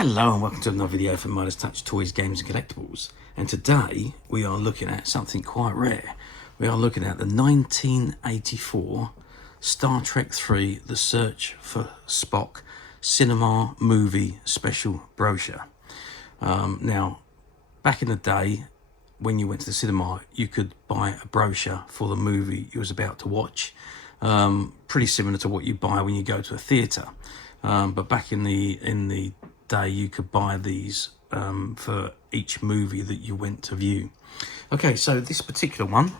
Hello and welcome to another video from Midas Touch Toys, Games and Collectibles. And today we are looking at something quite rare. We are looking at the 1984 Star Trek III The Search for Spock cinema movie special brochure. Now, back in the day when you went to the cinema, you could buy a brochure for the movie you was about to watch. Pretty similar to what you buy when you go to a theatre. But back in the day, you could buy these for each movie that you went to view. Okay, so this particular one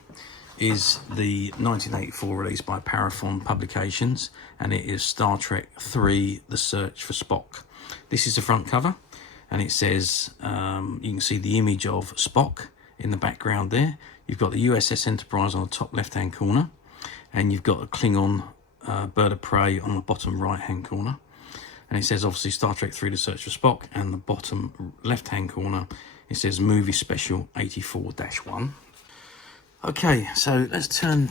is the 1984 release by Parafen Publications, and it is Star Trek III The Search for Spock. This is the front cover, and it says, you can see the image of Spock in the background there. You've got the USS Enterprise on the top left hand corner, and you've got a Klingon bird of prey on the bottom right hand corner. And it says obviously Star Trek III The Search for Spock, and the bottom left hand corner it says Movie Special 84-1. Okay, so let's turn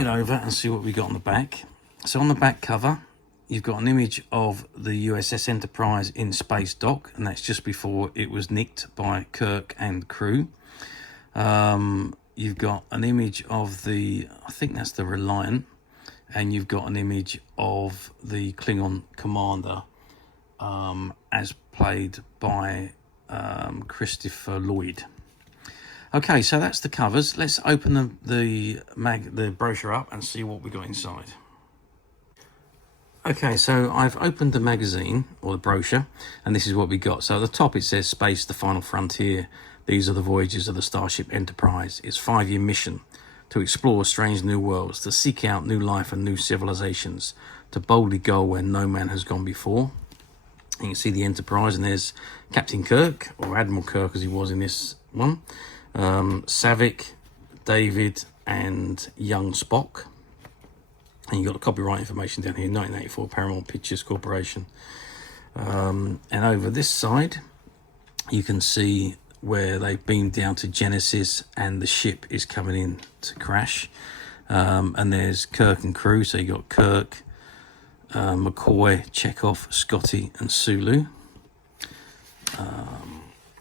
it over and see what we got on the back. So on the back cover you've got an image of the USS Enterprise in space dock, and that's just before it was nicked by Kirk and crew. You've got an image of the, I think that's the Reliant, and you've got an image of the Klingon commander as played by Christopher Lloyd. Okay, so that's the covers. Let's open the brochure up and see what we got inside. Okay, so I've opened the magazine, or the brochure, and this is what we got. So at the top it says Space, the Final Frontier. These are the voyages of the Starship Enterprise. Its 5-year mission: to explore strange new worlds, to seek out new life and new civilizations, to boldly go where no man has gone before. You can see the Enterprise, and there's Captain Kirk, or Admiral Kirk as he was in this one, Savick, David, and young Spock. And you've got the copyright information down here, 1984 Parafen Pictures Corporation. And over this side, you can see where they've beamed down to Genesis, and the ship is coming in to crash. And there's Kirk and crew, so you've got Kirk, McCoy, Chekhov, Scotty, and Sulu.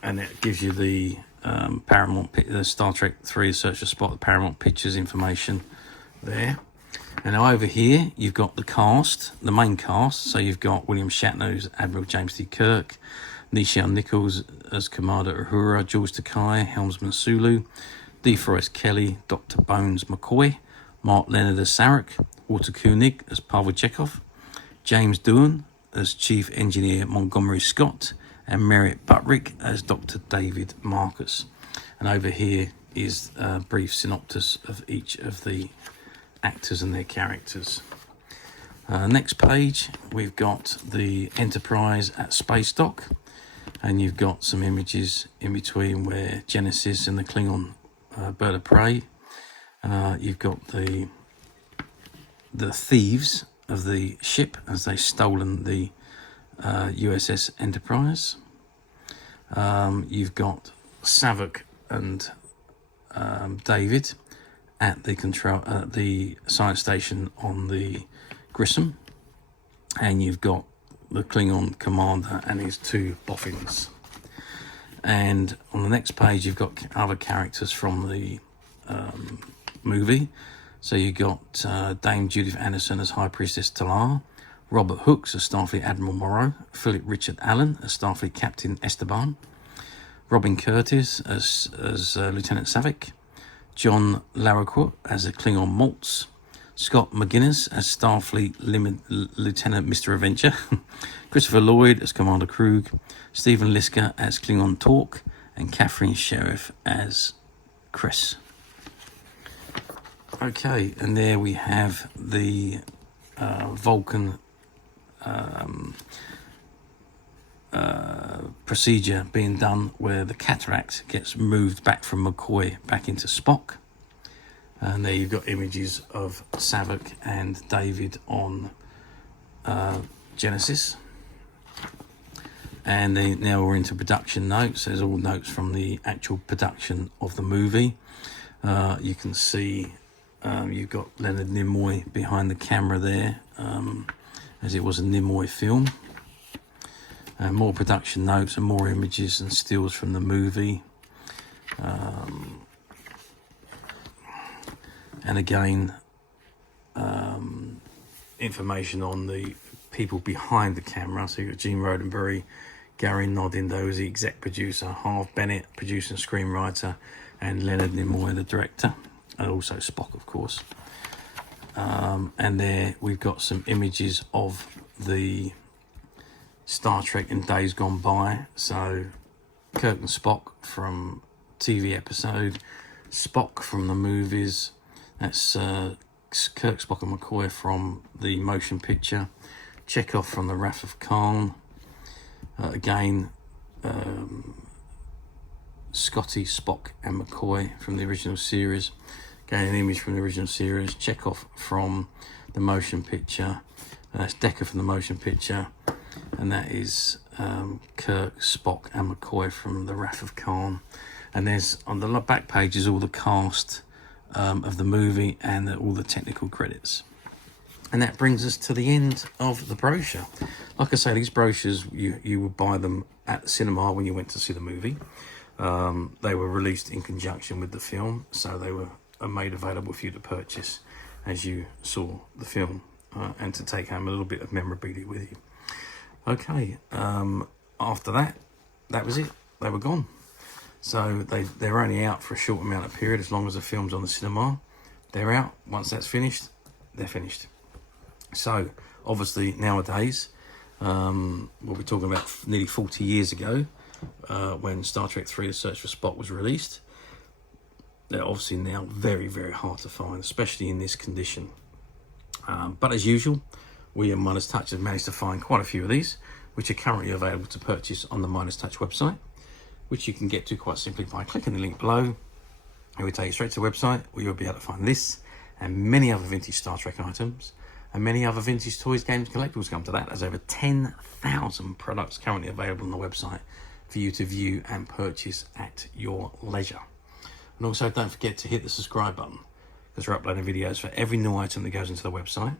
And it gives you the the Star Trek III Search for Spock, the Paramount Pictures information there. And now over here, you've got the cast, the main cast. So you've got William Shatner as Admiral James T. Kirk, Nichelle Nichols as Commander Uhura, George Takei, Helmsman Sulu, DeForest Kelly, Dr. Bones McCoy, Mark Leonard as Sarek, Walter Koenig as Pavel Chekhov, James Doohan as Chief Engineer Montgomery Scott, and Merritt Buttrick as Dr. David Marcus. And over here is a brief synopsis of each of the actors and their characters. Next page, we've got the Enterprise at Space Dock, and you've got some images in between where Genesis and the Klingon bird of prey. You've got the thieves of the ship as they've stolen the USS Enterprise. You've got Savick and David at the science station on the Grissom, and you've got the Klingon commander and his 2 boffins. And on the next page you've got other characters from the movie. So you got Dame Judith Anderson as High Priestess Talar, Robert Hooks as Starfleet Admiral Morrow, Philip Richard Allen as Starfleet Captain Esteban, Robin Curtis as Lieutenant Savick, John Larroquette as a Klingon Maltz, Scott McGuinness as Starfleet Lieutenant Mr. Adventure, Christopher Lloyd as Commander Krug, Stephen Liska as Klingon Torque, and Catherine Sheriff as Chris. Okay, and there we have the Vulcan procedure being done, where the cataract gets moved back from McCoy back into Spock. And there you've got images of Savick and David on Genesis. And now we're into production notes. There's all notes from the actual production of the movie. You can see you've got Leonard Nimoy behind the camera there, as it was a Nimoy film. and more production notes and more images and stills from the movie. And again, information on the people behind the camera. So you've got Gene Roddenberry, Gary Nodin, who's the exec producer, Harv Bennett, producer and screenwriter, and Leonard Nimoy, the director, and also Spock, of course. And there we've got some images of the Star Trek in Days Gone By. So Kirk and Spock from TV episode, Spock from the movies. That's Kirk, Spock and McCoy from the motion picture. Chekhov from the Wrath of Khan. Again, Scotty, Spock and McCoy from the original series. Again, an image from the original series. Chekhov from the motion picture. That's Decker from the motion picture. And that is Kirk, Spock and McCoy from the Wrath of Khan. And there's, on the back page, is all the cast of the movie and all the technical credits. And that brings us to the end of the brochure. Like I say, these brochures, you would buy them at the cinema when you went to see the movie. They were released in conjunction with the film, so they were made available for you to purchase as you saw the film, and to take home a little bit of memorabilia with you. Okay, after that was it. They were gone. So they're only out for a short amount of period. As long as the film's on the cinema, they're out. Once that's finished, they're finished. So obviously nowadays, we'll be talking about nearly 40 years ago, when Star Trek 3 The Search for Spock was released. They're obviously now very, very hard to find, especially in this condition. But as usual, we at Midas Touch have managed to find quite a few of these, which are currently available to purchase on the Midas Touch website, which you can get to quite simply by clicking the link below. It will take you straight to the website, where you'll be able to find this and many other vintage Star Trek items, and many other vintage toys, games, collectibles come to that. There's over 10,000 products currently available on the website for you to view and purchase at your leisure. And also, don't forget to hit the subscribe button, because we're uploading videos for every new item that goes into the website.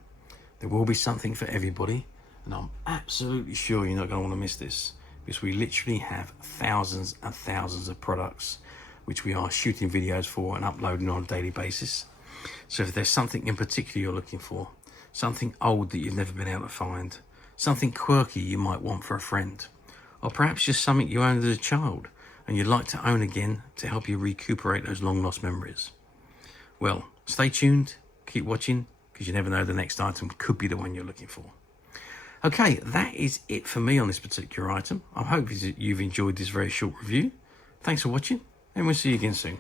There will be something for everybody, and I'm absolutely sure you're not going to want to miss this, because we literally have thousands and thousands of products which we are shooting videos for and uploading on a daily basis. So if there's something in particular you're looking for, something old that you've never been able to find, something quirky you might want for a friend, or perhaps just something you owned as a child and you'd like to own again to help you recuperate those long lost memories, well, stay tuned, keep watching, because you never know, the next item could be the one you're looking for. Okay, that is it for me on this particular item. I hope you've enjoyed this very short review. Thanks for watching, and we'll see you again soon.